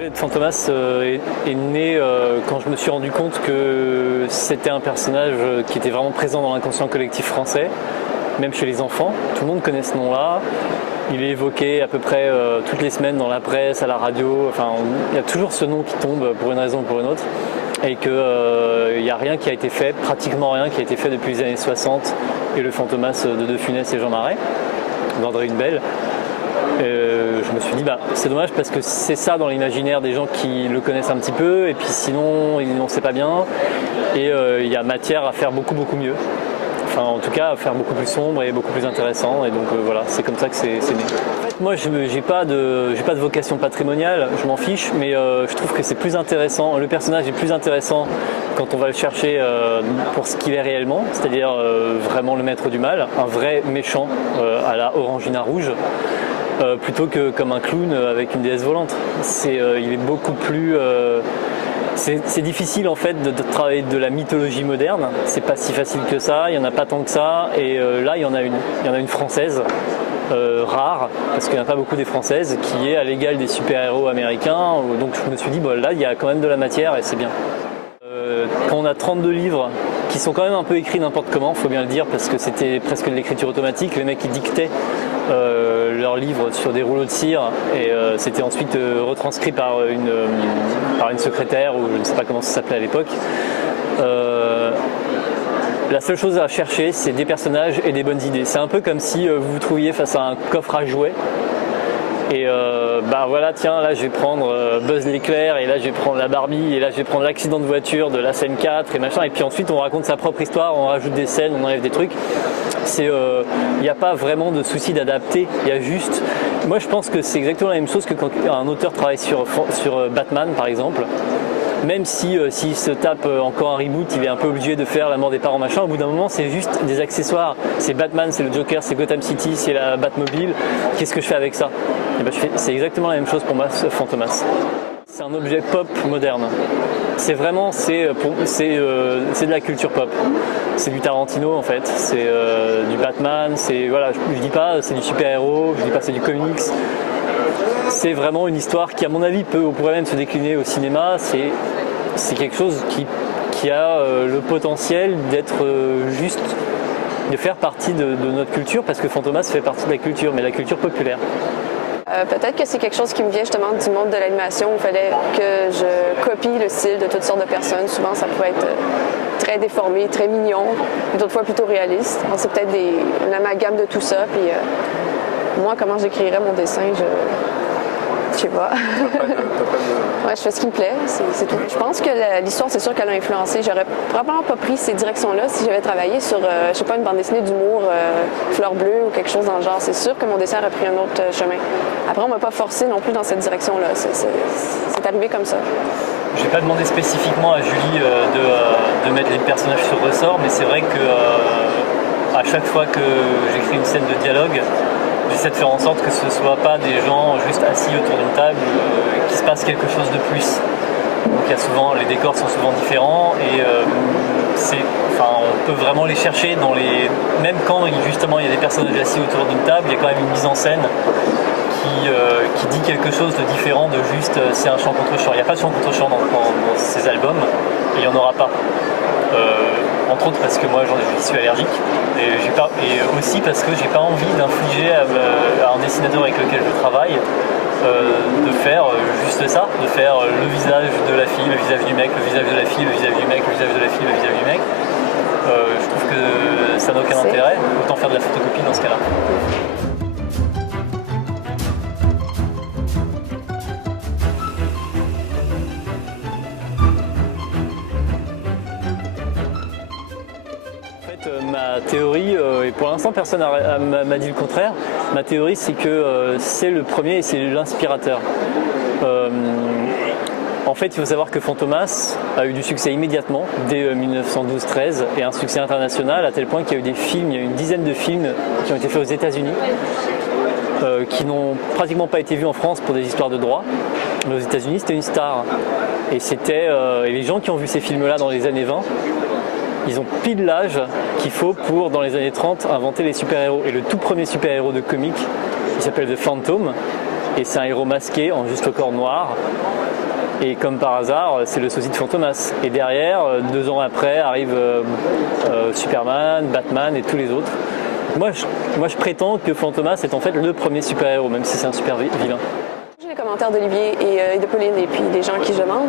projet de Fantomas est né quand je me suis rendu compte que c'était un personnage qui était vraiment présent dans l'inconscient collectif français, même chez les enfants. Tout le monde connaît ce nom-là. Il est évoqué à peu près toutes les semaines dans la presse, à la radio. Enfin, il y a toujours ce nom qui tombe pour une raison ou pour une autre. Et qu'il n'y a rien qui a été fait, pratiquement rien qui a été fait depuis les années 60 et le Fantomas de De Funès et Jean Marais, d'André Hunebelle. Je me suis dit c'est dommage parce que c'est ça dans l'imaginaire des gens qui le connaissent un petit peu et puis sinon ils n'en savent pas bien et il y a matière à faire beaucoup mieux. Enfin en tout cas à faire beaucoup plus sombre et beaucoup plus intéressant et donc voilà, c'est comme ça que c'est né. En fait, moi j'ai pas de vocation patrimoniale, je m'en fiche, mais je trouve que c'est plus intéressant, le personnage est plus intéressant quand on va le chercher pour ce qu'il est réellement, c'est-à-dire vraiment le maître du mal, un vrai méchant à la Orangina rouge. Plutôt que comme un clown avec une déesse volante. Il est beaucoup plus... c'est difficile en fait de travailler de la mythologie moderne, c'est pas si facile que ça, il n'y en a pas tant que ça, et là il y en a une française, rare, parce qu'il n'y en a pas beaucoup des françaises, qui est à l'égal des super-héros américains, donc je me suis dit là il y a quand même de la matière et c'est bien. Quand on a 32 livres qui sont quand même un peu écrits n'importe comment, faut bien le dire, parce que c'était presque de l'écriture automatique, les mecs qui dictaient leurs livres sur des rouleaux de cire et c'était ensuite retranscrit par une secrétaire ou je ne sais pas comment ça s'appelait à l'époque. La seule chose à chercher, c'est des personnages et des bonnes idées. C'est un peu comme si vous vous trouviez face à un coffre à jouets. Et voilà, tiens, là je vais prendre Buzz l'éclair, et là je vais prendre la Barbie, et là je vais prendre l'accident de voiture de la scène 4 et machin, et puis ensuite on raconte sa propre histoire, on rajoute des scènes, on enlève des trucs. Il n'y a pas vraiment de souci d'adapter, il y a juste... Moi je pense que c'est exactement la même chose que quand un auteur travaille sur Batman par exemple. Même s'il se tape encore un reboot, il est un peu obligé de faire la mort des parents machin, au bout d'un moment c'est juste des accessoires. C'est Batman, c'est le Joker, c'est Gotham City, c'est la Batmobile. Qu'est-ce que je fais avec ça? C'est exactement la même chose pour moi, Fantomas. C'est un objet pop moderne. C'est vraiment, c'est de la culture pop. C'est du Tarantino en fait, c'est du Batman, je dis pas c'est du super-héros, je dis pas c'est du comics. C'est vraiment une histoire qui, à mon avis, pourrait même se décliner au cinéma. C'est quelque chose qui a le potentiel d'être de faire partie de notre culture, parce que Fantomas fait partie de la culture, mais la culture populaire. Peut-être que c'est quelque chose qui me vient justement du monde de l'animation, où il fallait que je copie le style de toutes sortes de personnes. Souvent, ça pouvait être très déformé, très mignon, et d'autres fois plutôt réaliste. Donc, c'est peut-être un amalgame de tout ça. Puis moi, comment j'écrirais mon dessin, je sais pas. Ouais, je fais ce qui me plaît, c'est tout. Je pense que l'histoire, c'est sûr qu'elle a influencé. J'aurais probablement pas pris ces directions-là si j'avais travaillé sur, je sais pas, une bande dessinée d'humour, Fleur bleue ou quelque chose dans le genre. C'est sûr que mon dessin aurait pris un autre chemin. Après, on m'a pas forcé non plus dans cette direction-là. C'est arrivé comme ça. Je n'ai pas demandé spécifiquement à Julie de mettre les personnages sur ressort, mais c'est vrai que à chaque fois que j'écris une scène de dialogue, j'essaie de faire en sorte que ce ne soit pas des gens juste assis autour d'une table, qu'il se passe quelque chose de plus. Donc les décors sont souvent différents et on peut vraiment les chercher même quand justement il y a des personnages assis autour d'une table, il y a quand même une mise en scène qui dit quelque chose de différent de juste c'est un chant contre chant. Il n'y a pas de chant contre chant dans ces albums et il n'y en aura pas. Entre autres parce que moi je suis allergique et aussi parce que j'ai pas envie d'infliger à un dessinateur avec lequel je travaille de faire juste ça, de faire le visage de la fille, le visage du mec, le visage de la fille, le visage du mec, le visage de la fille, le visage du mec. Je trouve que ça n'a aucun intérêt, autant faire de la photocopie dans ce cas-là. Ma théorie, et pour l'instant personne m'a dit le contraire, ma théorie c'est que c'est le premier et c'est l'inspirateur. En fait, il faut savoir que Fantomas a eu du succès immédiatement, dès 1912-13, et un succès international à tel point qu'il y a eu des films, il y a une dizaine de films qui ont été faits aux États-Unis, qui n'ont pratiquement pas été vus en France pour des histoires de droit, mais aux États-Unis c'était une star. Et et les gens qui ont vu ces films-là dans les années 20, ils ont pile l'âge qu'il faut pour, dans les années 30, inventer les super-héros. Et le tout premier super-héros de comics, il s'appelle The Phantom. Et c'est un héros masqué en juste au corps noir. Et comme par hasard, c'est le sosie de Fantomas. Et derrière, 2 ans après, arrive Superman, Batman et tous les autres. Moi, je prétends que Fantomas est en fait le premier super-héros, même si c'est un super vilain. J'ai les commentaires d'Olivier et de Pauline et puis des gens qui je demande,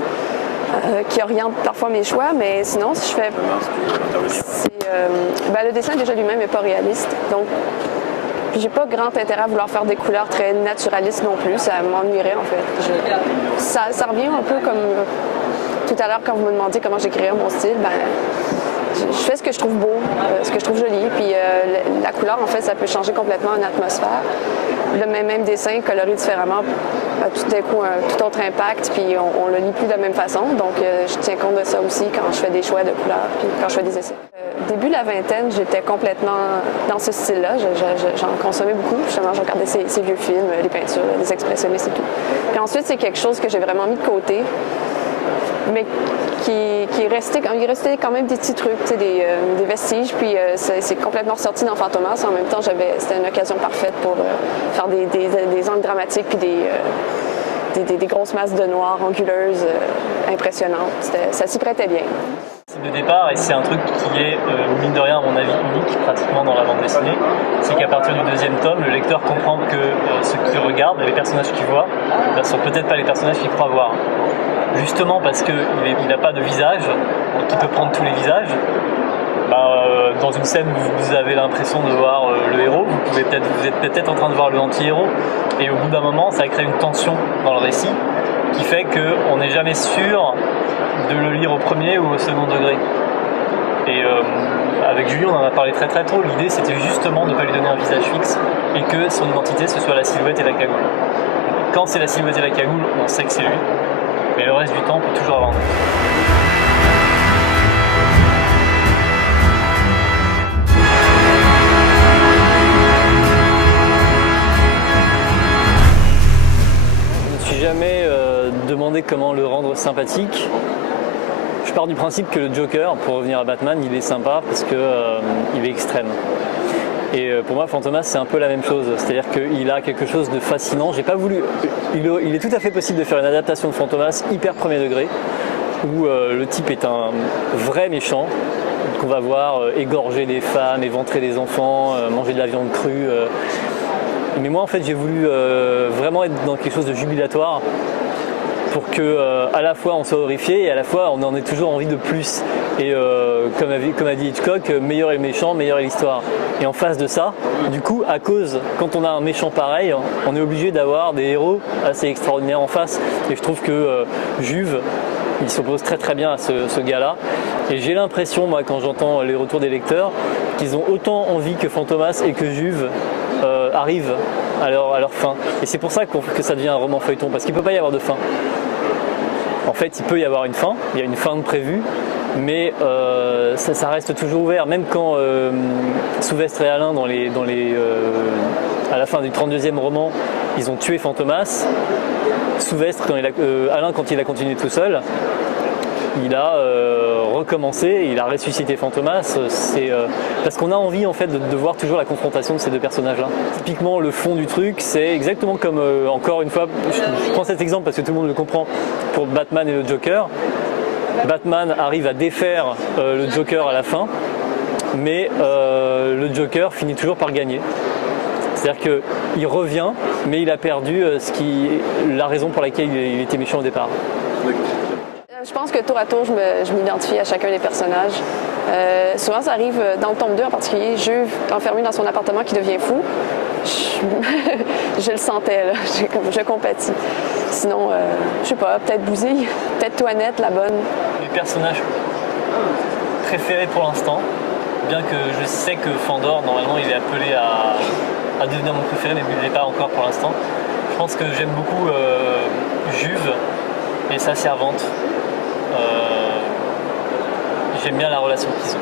qui orientent parfois mes choix, mais sinon, si je fais... le dessin déjà lui-même n'est pas réaliste, donc j'ai pas grand intérêt à vouloir faire des couleurs très naturalistes non plus, ça m'ennuierait en fait. Ça revient un peu comme tout à l'heure quand vous me demandiez comment j'écrirais mon style, je fais ce que je trouve beau, ce que je trouve joli, puis la couleur en fait ça peut changer complètement une atmosphère. Le même dessin coloré différemment, tout d'un coup un tout autre impact, puis on le lit plus de la même façon, donc je tiens compte de ça aussi quand je fais des choix de couleurs, puis quand je fais des essais. Début de la vingtaine, j'étais complètement dans ce style-là. J'en consommais beaucoup. Justement, je regardais ces vieux films, les peintures, les expressionnistes et tout. Puis ensuite, c'est quelque chose que j'ai vraiment mis de côté, mais qui est resté quand même des petits trucs, des vestiges. Puis c'est complètement ressorti dans Fantomas. En même temps, c'était une occasion parfaite pour faire des angles dramatiques puis des grosses masses de noir anguleuses impressionnantes. Ça s'y prêtait bien. De départ, et c'est un truc qui est, mine de rien, à mon avis, unique pratiquement dans la bande dessinée, c'est qu'à partir du 2e tome, le lecteur comprend que ce qu'il regarde, les personnages qu'il voit, ne sont peut-être pas les personnages qu'il croit voir. Justement parce qu'il n'a pas de visage, donc il peut prendre tous les visages. Dans une scène où vous avez l'impression de voir le héros, vous êtes peut-être en train de voir le anti-héros, et au bout d'un moment, ça crée une tension dans le récit qui fait qu'on n'est jamais sûr de le lire au premier ou au second degré. Et avec Julie, on en a parlé très très tôt. L'idée, c'était justement de ne pas lui donner un visage fixe et que son identité, ce soit la silhouette et la cagoule. Donc, quand c'est la silhouette et la cagoule, on sait que c'est lui. Mais le reste du temps, on peut toujours avoir un doute. Je ne me suis jamais demandé comment le rendre sympathique. Je pars du principe que le Joker, pour revenir à Batman, il est sympa parce qu'il est extrême. Et pour moi, Fantomas, c'est un peu la même chose. C'est-à-dire qu'il a quelque chose de fascinant. J'ai pas voulu. Il est tout à fait possible de faire une adaptation de Fantomas hyper premier degré, où le type est un vrai méchant, qu'on va voir égorger des femmes, éventrer des enfants, manger de la viande crue. Mais moi, en fait, j'ai voulu vraiment être dans quelque chose de jubilatoire, pour que à la fois on soit horrifié et à la fois on en ait toujours envie de plus. Et comme a dit Hitchcock, meilleur est le méchant, meilleure est l'histoire. Et en face de ça, du coup, quand on a un méchant pareil, on est obligé d'avoir des héros assez extraordinaires en face. Et je trouve que Juve, il s'oppose très très bien à ce gars-là. Et j'ai l'impression, moi, quand j'entends les retours des lecteurs, qu'ils ont autant envie que Fantomas et que Juve arrivent à leur fin. Et c'est pour ça que ça devient un roman feuilleton, parce qu'il ne peut pas y avoir de fin. En fait, il peut y avoir une fin, il y a une fin de prévue, mais ça reste toujours ouvert. Même quand Souvestre et Alain, à la fin du 32e roman, ils ont tué Fantomas, Souvestre, Alain, quand il a continué tout seul, il a recommencé, il a ressuscité Fantomas. Parce qu'on a envie en fait de voir toujours la confrontation de ces deux personnages-là. Typiquement, le fond du truc, c'est exactement comme, encore une fois, je prends cet exemple parce que tout le monde le comprend, pour Batman et le Joker. Batman arrive à défaire le Joker à la fin, mais le Joker finit toujours par gagner. C'est-à-dire qu'il revient, mais il a perdu la raison pour laquelle il était méchant au départ. Je pense que tour à tour, je m'identifie à chacun des personnages. Souvent, ça arrive dans le tome 2 en particulier, Juve enfermé dans son appartement qui devient fou. Je le sentais, là. Je compatis. Sinon, je sais pas, peut-être Bouzille, peut-être Toinette, la bonne. Les personnages préférés pour l'instant, bien que je sais que Fandor, normalement, il est appelé à devenir mon préféré, mais il ne l'est pas encore pour l'instant. Je pense que j'aime beaucoup Juve et sa servante. J'aime bien la relation qu'ils ont.